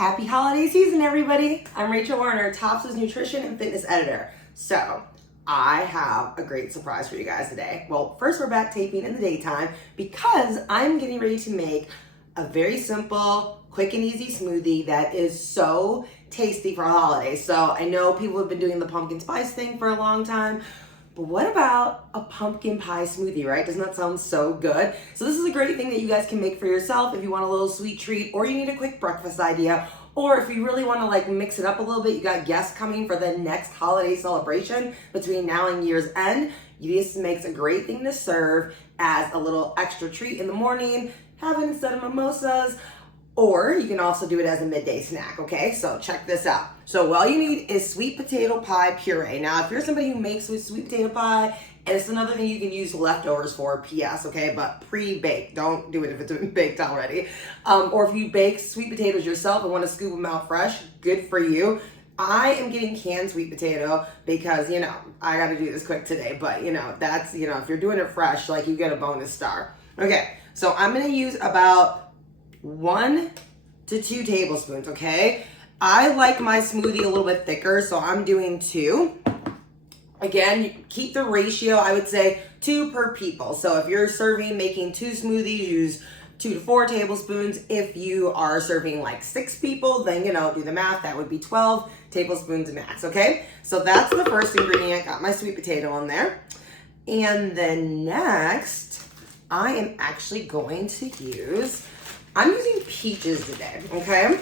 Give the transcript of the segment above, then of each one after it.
Happy holiday season, everybody. I'm Rachel Werner, Topps' nutrition and fitness editor. So, I have a great surprise for you guys today. Well, first we're back taping in the daytime because I'm getting ready to make a very simple, quick and easy smoothie that is so tasty for holidays. So, I know people have been doing the pumpkin spice thing for a long time, but what about a pumpkin pie smoothie, right? Doesn't that sound so good? So this is a great thing that you guys can make for yourself if you want a little sweet treat, or you need a quick breakfast idea, or if you really want to like mix it up a little bit, you got guests coming for the next holiday celebration between now and year's end. This makes a great thing to serve as a little extra treat in the morning, have it instead of mimosas, or you can also do it as a midday snack, okay? So check this out. So all you need is sweet potato pie puree. Now, if you're somebody who makes sweet potato pie, and it's another thing you can use leftovers for, PS, okay? But pre-baked. Don't do it if it's been baked already. Or if you bake sweet potatoes yourself and want to scoop them out fresh, good for you. I am getting canned sweet potato because, I got to do this quick today. But, that's, if you're doing it fresh, like you get a bonus star. Okay, so I'm going to use about 1 to 2 tablespoons, okay? I like my smoothie a little bit thicker, so I'm doing 2. Again, you keep the ratio, I would say 2 per people. So if you're making 2 smoothies, use 2 to 4 tablespoons. If you are serving like 6 people, then, do the math, that would be 12 tablespoons max, okay? So that's the first ingredient. Got my sweet potato on there. And then next, I am actually going to use, I'm using peaches today, okay?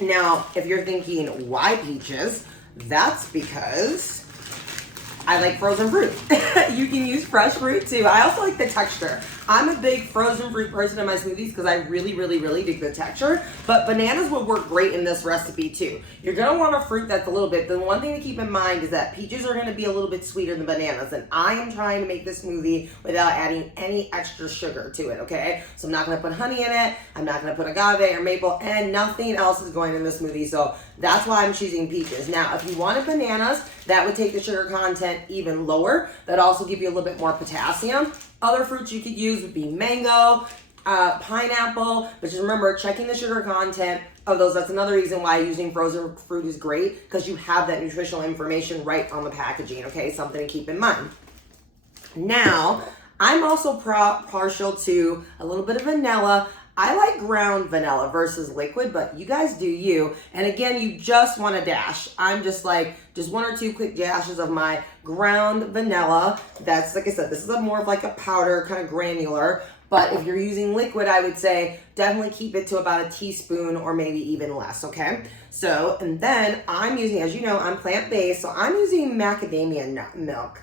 Now, if you're thinking, why peaches? That's because I like frozen fruit. You can use fresh fruit too. I also like the texture. I'm a big frozen fruit person in my smoothies because I really, really, really dig the texture. But bananas would work great in this recipe too. You're gonna want a fruit that's a little bit, the one thing to keep in mind is that peaches are gonna be a little bit sweeter than bananas. And I am trying to make this smoothie without adding any extra sugar to it, okay? So I'm not gonna put honey in it. I'm not gonna put agave or maple, and nothing else is going in the smoothie. So that's why I'm choosing peaches. Now, if you wanted bananas, that would take the sugar content even lower. That'd also give you a little bit more potassium. Other fruits you could use would be mango, pineapple, but just remember, checking the sugar content of those. That's another reason why using frozen fruit is great, because you have that nutritional information right on the packaging, okay? Something to keep in mind. Now, I'm also partial to a little bit of vanilla. I like ground vanilla versus liquid, but you guys do you. And again, you just want a dash. I'm just like, just 1 or 2 quick dashes of my ground vanilla. That's, like I said, this is more of like a powder, kind of granular. But if you're using liquid, I would say definitely keep it to about a teaspoon or maybe even less, okay? So, and then I'm using, as you know, I'm plant-based, so I'm using macadamia nut milk.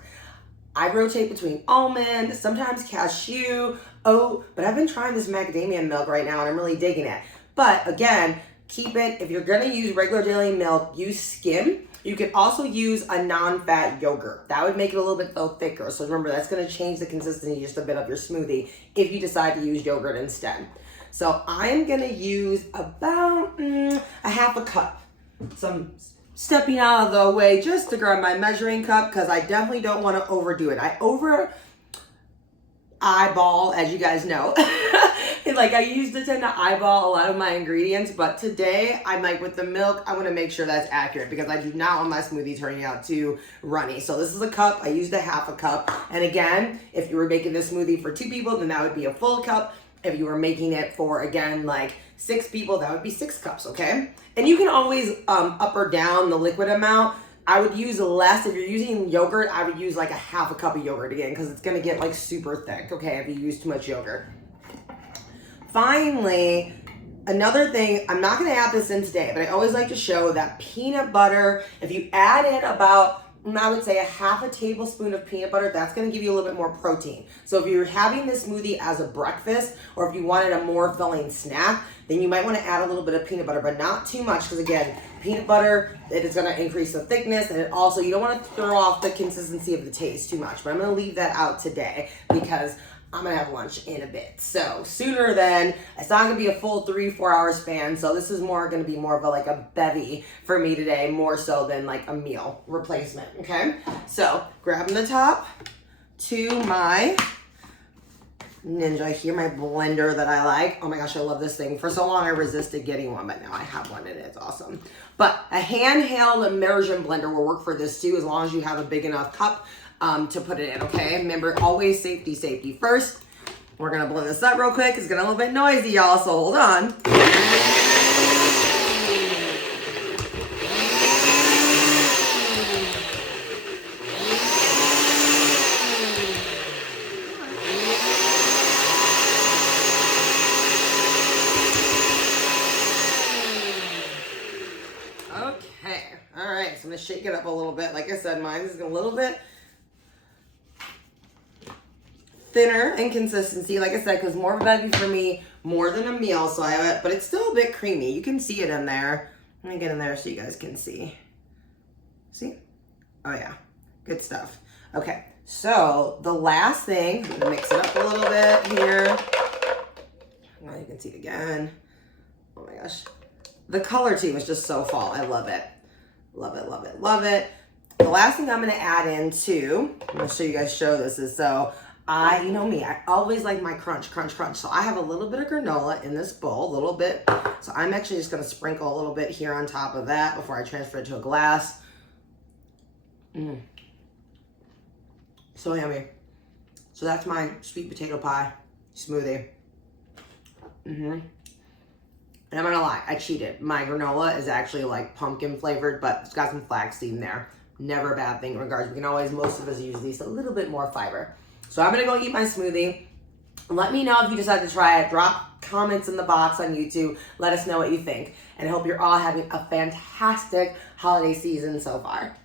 I rotate between almond, sometimes cashew, oat, but I've been trying this macadamia milk right now and I'm really digging it. But again, keep it, if you're gonna use regular daily milk, use skim. You could also use a non-fat yogurt. That would make it a little bit thicker. So remember, that's gonna change the consistency just a bit of your smoothie if you decide to use yogurt instead. So I'm gonna use about a half a cup. Some stepping out of the way just to grab my measuring cup because I definitely don't want to overdo it. I eyeball, as you guys know. Like I used to tend to eyeball a lot of my ingredients, but today I'm like with the milk, I want to make sure that's accurate because I do not want my smoothie turning out too runny. So this is a cup. I used a half a cup. And again, if you were making this smoothie for 2 people, then that would be a full cup. If you were making it for, again, like 6 people, that would be 6 cups, okay? And you can always up or down the liquid amount. I would use less. If you're using yogurt, I would use like a half a cup of yogurt again because it's going to get like super thick, okay, if you use too much yogurt. Finally, another thing, I'm not going to add this in today, but I always like to show that peanut butter, if you add in about, I would say a half a tablespoon of peanut butter, that's going to give you a little bit more protein. So if you're having this smoothie as a breakfast, or if you wanted a more filling snack, then you might want to add a little bit of peanut butter, but not too much, because again, peanut butter, it is going to increase the thickness, and it also, you don't want to throw off the consistency of the taste too much, but I'm going to leave that out today because I'm gonna have lunch in a bit. So sooner than, it's not gonna be a full 3-4 hour span. So this is gonna be more of like a bevy for me today, more so than like a meal replacement, okay? So grabbing the top to my Ninja here, my blender that I like. Oh my gosh, I love this thing. For so long I resisted getting one, but now I have one and it's awesome. But a handheld immersion blender will work for this too, as long as you have a big enough cup to put it in, okay? Remember, always safety first. We're gonna blend this up real quick. It's getting a little bit noisy, y'all, so hold on. Okay, all right, so I'm gonna shake it up a little bit. Like I said, mine is a little bit thinner in consistency, like I said, because more of a veggie for me, more than a meal, so I have it, but it's still a bit creamy. You can see it in there. Let me get in there so you guys can see. See? Oh yeah, good stuff. Okay, so the last thing, I'm gonna mix it up a little bit here. Now you can see it again. Oh my gosh. The color team is just so fall. I love it. Love it, love it, love it. The last thing I'm gonna add into, I'm gonna show you guys this is, so you know me, I always like my crunch. So I have a little bit of granola in this bowl, a little bit. So I'm actually just gonna sprinkle a little bit here on top of that before I transfer it to a glass. So yummy. So that's my sweet potato pie smoothie. And I'm not gonna lie, I cheated. My granola is actually like pumpkin flavored, but it's got some flaxseed in there. Never a bad thing in regards. We can always, most of us use these, a little bit more fiber. So I'm gonna go eat my smoothie. Let me know if you decide to try it. Drop comments in the box on YouTube. Let us know what you think. And I hope you're all having a fantastic holiday season so far.